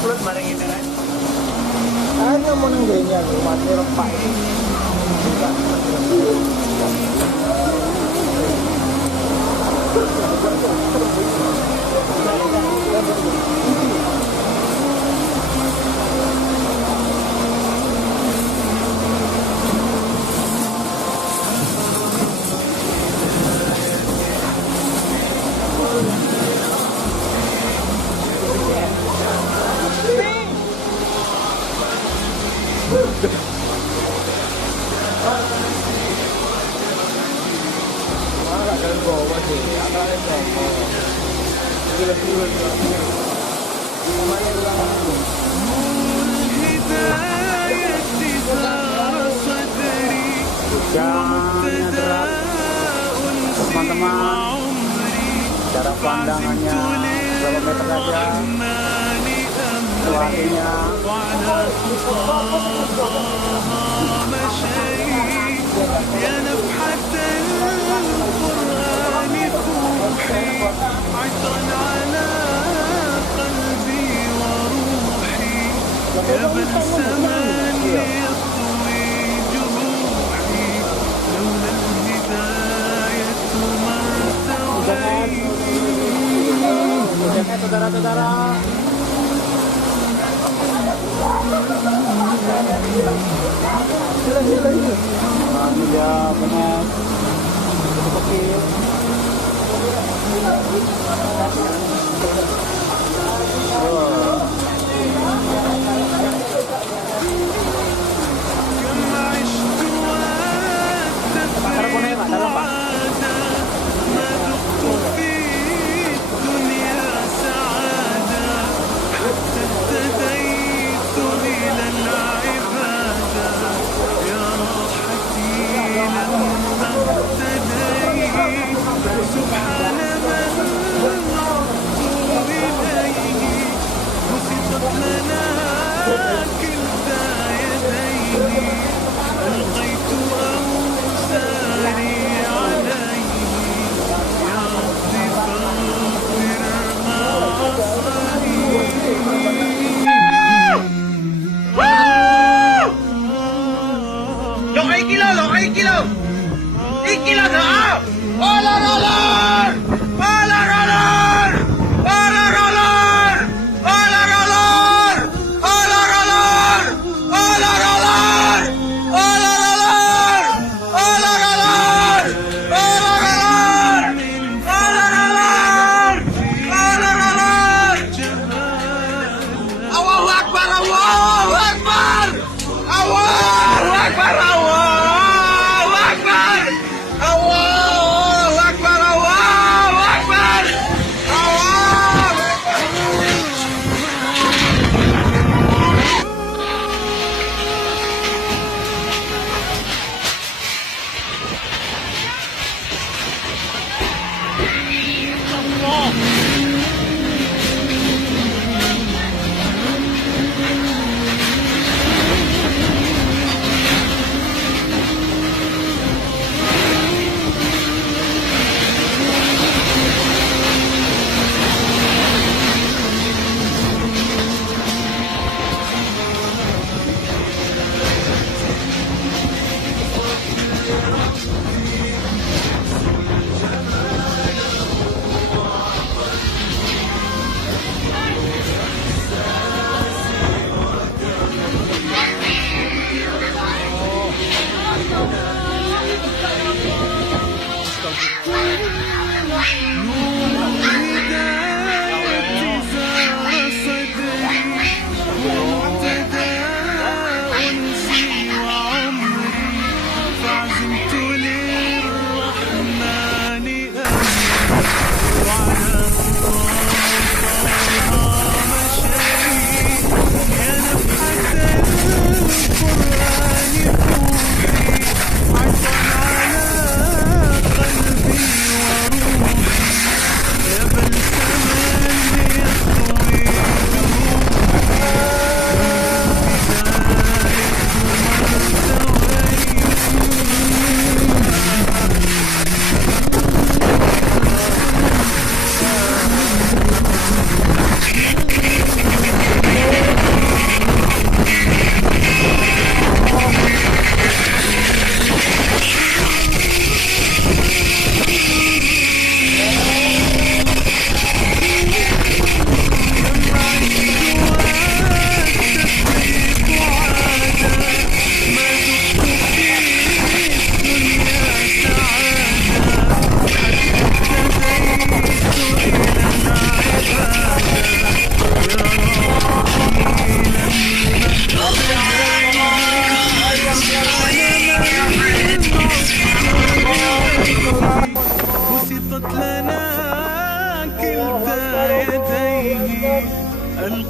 upload bareng ini kan. Ano mo nang ganyan, umatero pa eh. Teman-teman, cara pandangannya berapa meter saja, suaranya. Saudara-saudara, ini dia benar kecil.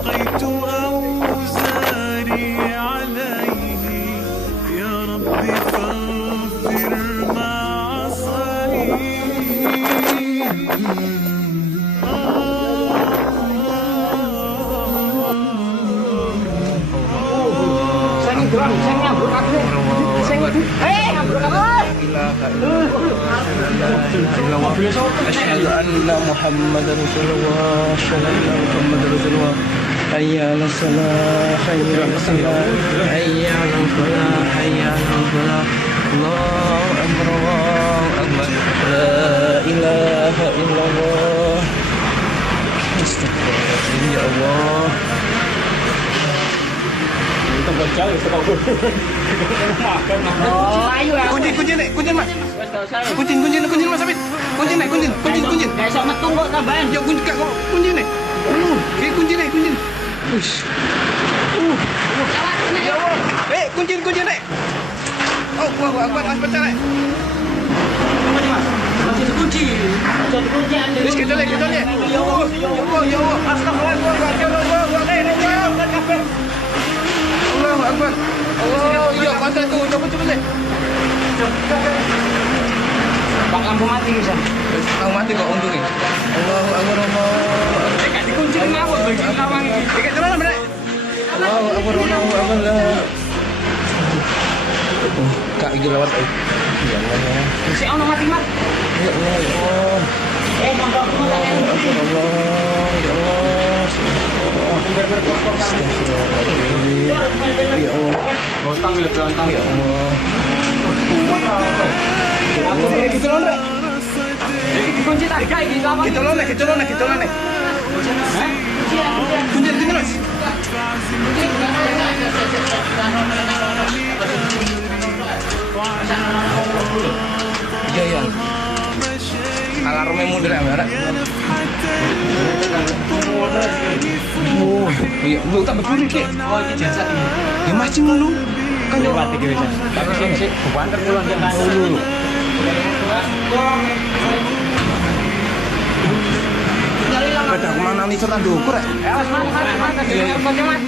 ألقيت أوزاري عليه يا ربي فاغفر معصاي. أشهد أن محمد رسول الله أشهد أن محمد رسول الله حي على الصلاة حي على الصلاة حي على الفلاح حي على الفلاح الله أكبر الله أكبر لا إله إلا الله استغفر يا الله. Kunci nih, kunci mas. Kunci mas Abid. Kunci nih, kunci. Kayak sama tunggu tambahan. Ya kunci kak, kunci nih. Kunci nih. Ush. Ya Allah. Kunci nih. Oh, gua mas baca nih. Masih dikunci. Wis kita lihat. Ya Allah. Astagfirullah. Allahu Akbar. Allah, iya pantai tuh, coba deh. Bang lampu mati bisa. Lampu mati kok untungnya. Allahu Akbar. Dekat dikunci ngawur bagi ngawang iki. Dekat jalan bener. Allahu Akbar. Kak iki lewat. Ya Allah. Si ono mati mat. Ya Allah. Monggo Allah. Ya Allah. Ya Allah. Botang ya belantang. Ya Allah. Dikunci tak kayak gitu apa? Kita lone. Kunci mas. Iya. Alarmnya mundur ya, Mbak. Oh, iya, lu tak betul Ki. Oh, ini jasa ini. Ya macam lu. Kan yo Mati gitu. Tapi sih bukan terpulang ke dulu. Pada kemana nih serta dukur ya? Mas, mas.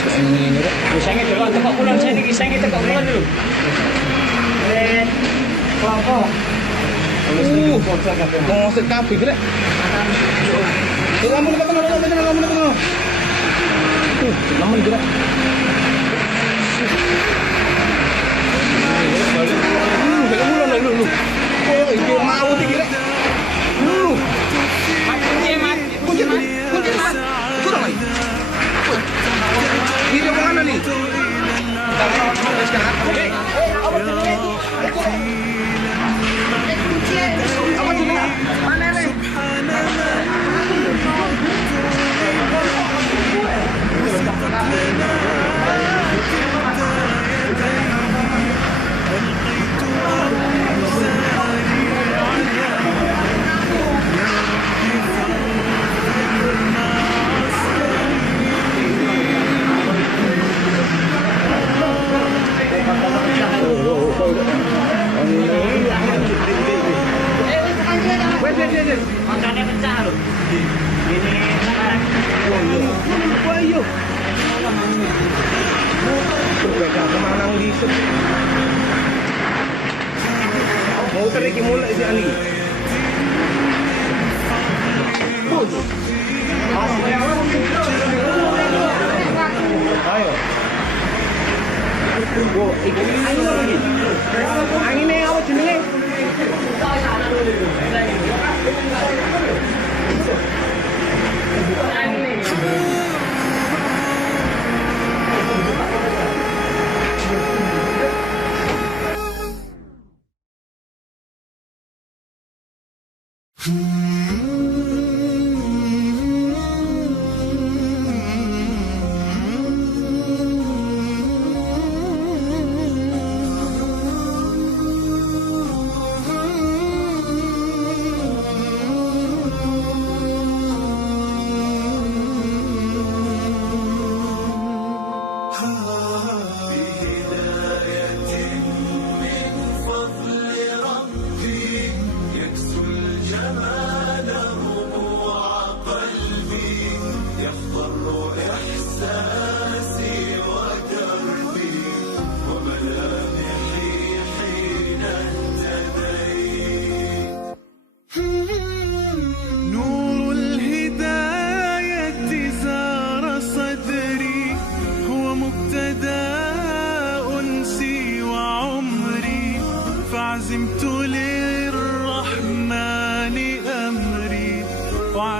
Ini rek. Kisahnya dulu, tepuk bulan saya ini kisahnya tepuk bulan dulu. Kelompok. Ngosek kabeh rek. Lampu tekan. Lamun gerak. Balik bulan lu. Oh, iki mau iki rek. Kunci mas. Kurang lagi. Ini mau mana nih? Mana nih? Makanya pecah loh. Ini sekarang. Ayo. Berbeda kemana di mau tarik mulai si Ani. Ayo. Oh, anginnya apa jenenge?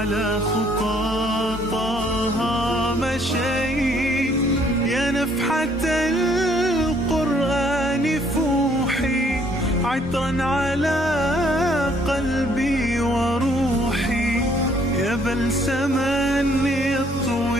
على خطى طه مشيت يا نفحة القرآن فوحي عطرا على قلبي وروحي يا بلسما يطوي